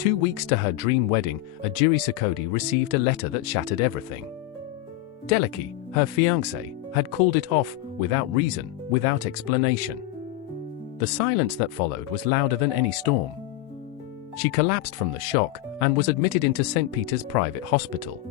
2 weeks to her dream wedding, Agiri Sokodi received a letter that shattered everything. Delaki, her fiancé, had called it off, without reason, without explanation. The silence that followed was louder than any storm. She collapsed from the shock, and was admitted into St. Peter's private hospital.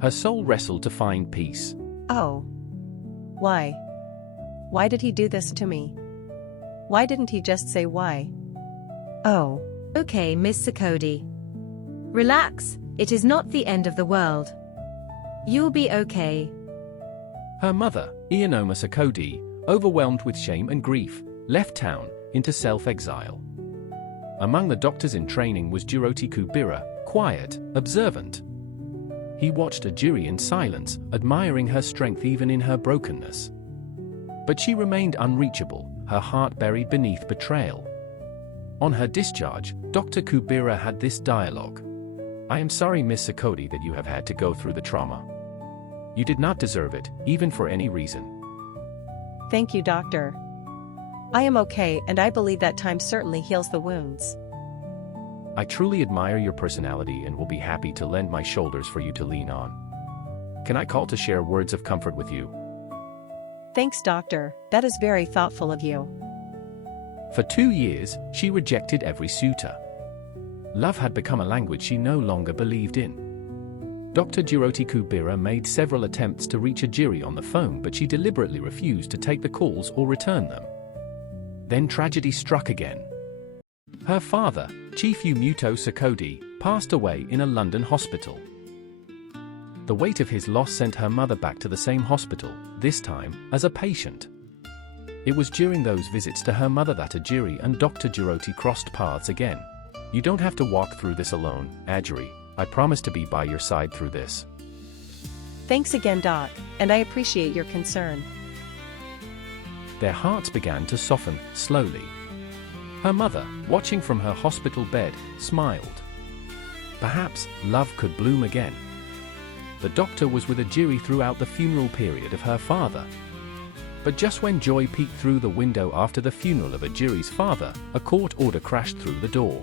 Her soul wrestled to find peace. Oh. Why? Why did he do this to me? Why didn't he just say why? Oh. Okay, Miss Sokodi. Relax, it is not the end of the world. You'll be okay. Her mother, Ianoma Cody, overwhelmed with shame and grief, left town, into self-exile. Among the doctors in training was Duroti Kubira, quiet, observant. He watched Agiri in silence, admiring her strength even in her brokenness. But she remained unreachable, her heart buried beneath betrayal. On her discharge, Dr. Kubira had this dialogue. I am sorry, Miss Sokodi, that you have had to go through the trauma. You did not deserve it, even for any reason. Thank you, doctor. I am okay, and I believe that time certainly heals the wounds. I truly admire your personality and will be happy to lend my shoulders for you to lean on. Can I call to share words of comfort with you? Thanks, doctor. That is very thoughtful of you. For 2 years, she rejected every suitor. Love had become a language she no longer believed in. Dr. Duroti Kubira made several attempts to reach Agiri on the phone, but she deliberately refused to take the calls or return them. Then tragedy struck again. Her father, Chief Ianoma Cody, passed away in a London hospital. The weight of his loss sent her mother back to the same hospital, this time as a patient. It was during those visits to her mother that Agiri and Dr. Duroti crossed paths again. You don't have to walk through this alone, Agiri. I promise to be by your side through this. Thanks again, Doc, and I appreciate your concern. Their hearts began to soften, slowly. Her mother, watching from her hospital bed, smiled. Perhaps love could bloom again. The doctor was with Agiri throughout the funeral period of her father. But just when joy peeked through the window after the funeral of Agiri's father, a court order crashed through the door.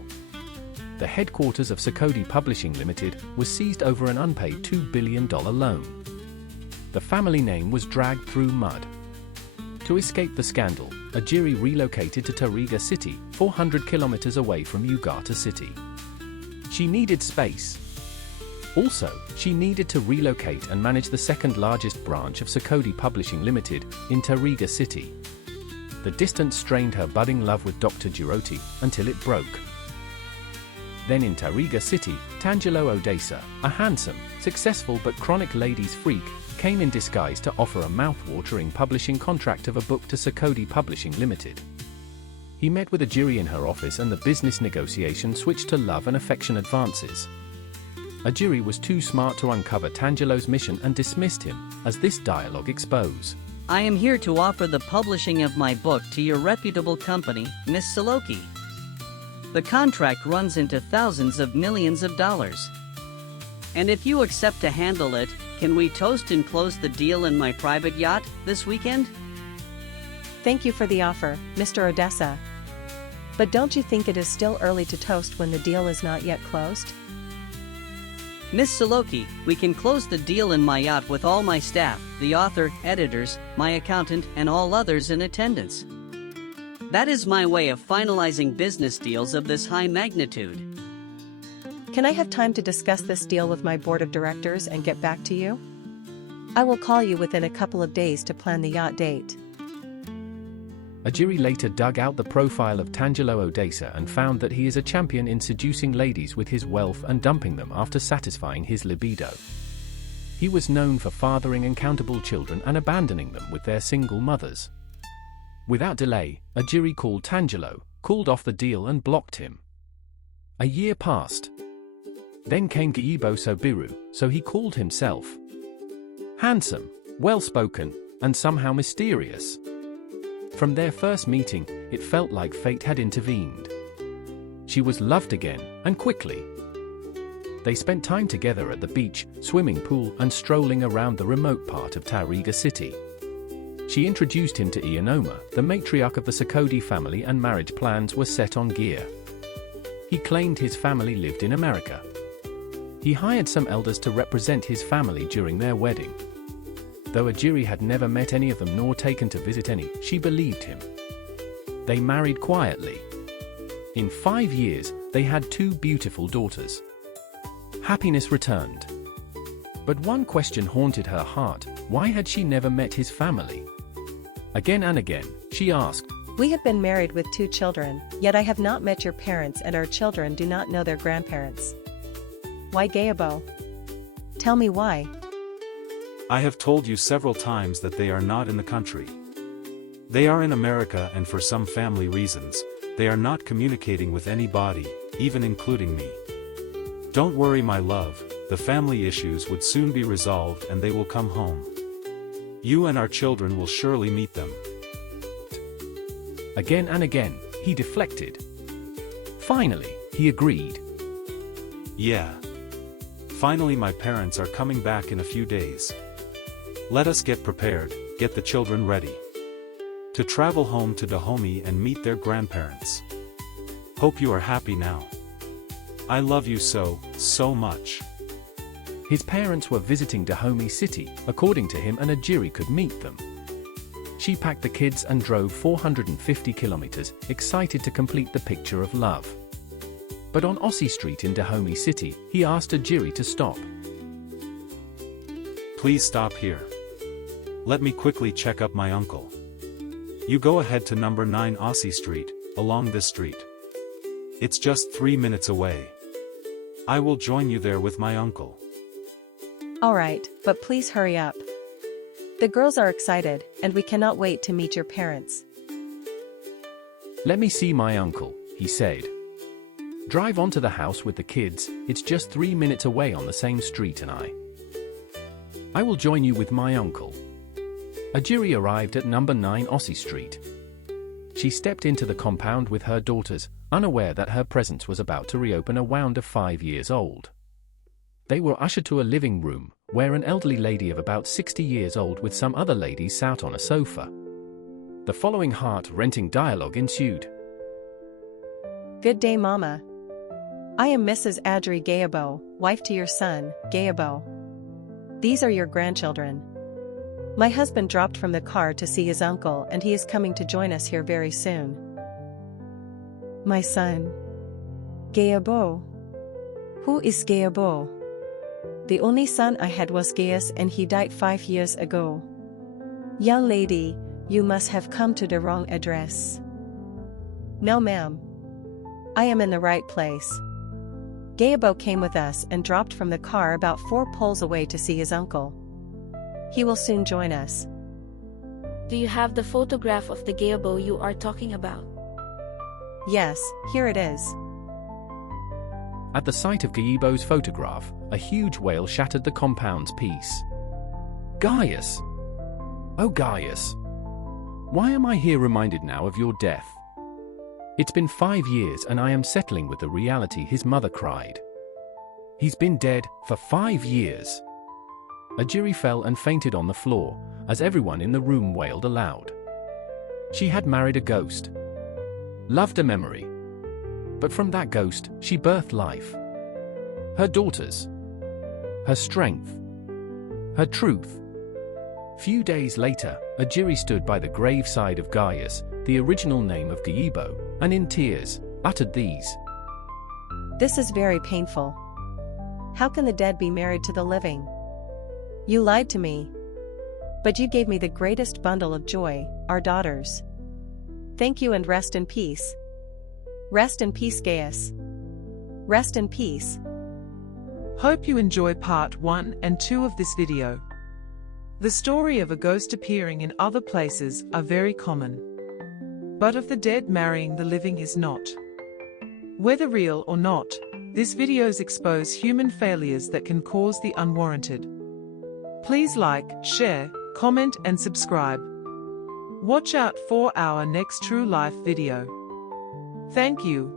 The headquarters of Sokodi Publishing Limited was seized over an unpaid $2 billion loan. The family name was dragged through mud. To escape the scandal, Agiri relocated to Tariga City, 400 kilometers away from Gayibo City. She needed space. Also, she needed to relocate and manage the second largest branch of Sokodi Publishing Limited, in Tariga City. The distance strained her budding love with Dr. Duroti, until it broke. Then in Tariga City, Tangelo Oda, a handsome, successful but chronic ladies' freak, came in disguise to offer a mouth-watering publishing contract of a book to Sokodi Publishing Limited. He met with Agiri in her office and the business negotiation switched to love and affection advances. Agiri was too smart to uncover Tangelo's mission and dismissed him, as this dialogue exposes. I am here to offer the publishing of my book to your reputable company, Miss Soloki. The contract runs into thousands of millions of dollars. And if you accept to handle it, can we toast and close the deal in my private yacht this weekend? Thank you for the offer, Mr. Odessa. But don't you think it is still early to toast when the deal is not yet closed? Miss Soloki, we can close the deal in my yacht with all my staff, the author, editors, my accountant, and all others in attendance. That is my way of finalizing business deals of this high magnitude. Can I have time to discuss this deal with my board of directors and get back to you? I will call you within a couple of days to plan the yacht date. Agiri later dug out the profile of Tangelo Oda and found that he is a champion in seducing ladies with his wealth and dumping them after satisfying his libido. He was known for fathering uncountable children and abandoning them with their single mothers. Without delay, Agiri called Tangelo, called off the deal and blocked him. A year passed. Then came Gayibo Sobiru, so he called himself. Handsome, well-spoken, and somehow mysterious. From their first meeting, it felt like fate had intervened. She was loved again, and quickly. They spent time together at the beach, swimming pool, and strolling around the remote part of Tariga City. She introduced him to Ianoma, the matriarch of the Sokodi family, and marriage plans were set on gear. He claimed his family lived in America. He hired some elders to represent his family during their wedding. Though Agiri had never met any of them nor taken to visit any, she believed him. They married quietly. In 5 years, they had 2 beautiful daughters. Happiness returned. But one question haunted her heart: why had she never met his family? Again and again, she asked, We have been married with 2 children, yet I have not met your parents and our children do not know their grandparents. Why, Gayibo? Tell me why. I have told you several times that they are not in the country. They are in America, and for some family reasons, they are not communicating with anybody, even including me. Don't worry, my love, the family issues would soon be resolved and they will come home. You and our children will surely meet them. Again and again, he deflected. Finally, he agreed. Yeah. Finally, my parents are coming back in a few days. Let us get prepared, get the children ready to travel home to Dahomey and meet their grandparents. Hope you are happy now. I love you so, so much. His parents were visiting Dahomey City, according to him, and Agiri could meet them. She packed the kids and drove 450 kilometers, excited to complete the picture of love. But on Aussie Street in Dahomey City, he asked Agiri to stop. Please stop here. Let me quickly check up my uncle. You go ahead to number 9 Aussie Street, along this street. It's just 3 minutes away. I will join you there with my uncle. Alright, but please hurry up. The girls are excited, and we cannot wait to meet your parents. Let me see my uncle, he said. Drive on to the house with the kids, it's just 3 minutes away on the same street, and I will join you with my uncle. Agiri arrived at number 9 Aussie Street. She stepped into the compound with her daughters, unaware that her presence was about to reopen a wound of 5 years old. They were ushered to a living room, where an elderly lady of about 60 years old with some other ladies sat on a sofa. The following heart-wrenching dialogue ensued. Good day, Mama. I am Mrs. Adri Gaabo, wife to your son, Gayibo. These are your grandchildren. My husband dropped from the car to see his uncle, and he is coming to join us here very soon. My son. Gayibo. Who is Gayibo? The only son I had was Gaius, and he died 5 years ago. Young lady, you must have come to the wrong address. No, ma'am. I am in the right place. Gayibo came with us and dropped from the car about 4 poles away to see his uncle. He will soon join us. Do you have the photograph of the Gayibo you are talking about? Yes, here it is. At the sight of Gayibo's photograph, a huge wail shattered the compound's peace. Gaius! Oh, Gaius! Why am I here reminded now of your death? It's been 5 years and I am settling with the reality, his mother cried. He's been dead for 5 years. Agiri fell and fainted on the floor, as everyone in the room wailed aloud. She had married a ghost. Loved a memory. But from that ghost, she birthed life. Her daughters. Her strength. Her truth. Few days later, Agiri stood by the graveside of Gaius, the original name of Gayibo, and in tears, uttered these. This is very painful. How can the dead be married to the living? You lied to me. But you gave me the greatest bundle of joy, our daughters. Thank you and rest in peace. Rest in peace, Gaius. Rest in peace. Hope you enjoy part 1 and 2 of this video. The story of a ghost appearing in other places are very common. But of the dead marrying the living is not. Whether real or not, these videos expose human failures that can cause the unwarranted. Please like, share, comment and subscribe. Watch out for our next true life video. Thank you.